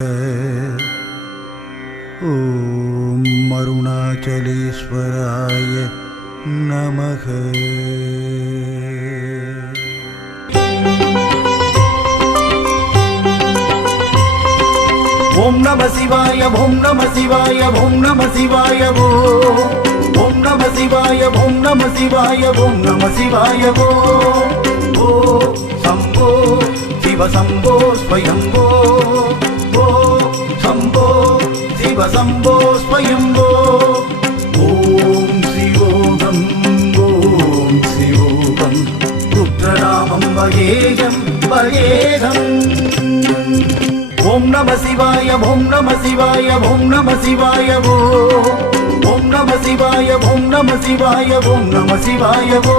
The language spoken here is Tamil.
ॐ अरुणाचलेश्वराय नमः। ॐ नमः शिवाय ॐ नमः शिवाय ॐ नमः शिवाय ॐ नमः शिवाय ॐ नमः शिवाय ॐ नमः शिवाय ओ, शम्भो, शिव शम्भो, स्वयम्भो। சிவ சம்போ ஸ்வயம்போ. ஓம் சிவோகம் ஓம் சிவோகம். ருத்ரநாமம் வகேயம் வகேகம் ஓம் நம சிவாய ஓம் நம சிவாய ஓம் நம சிவாய ஓ. ஓம் நம சிவாய ஓம் நம சிவாய ஓம் நம சிவாய ஓ.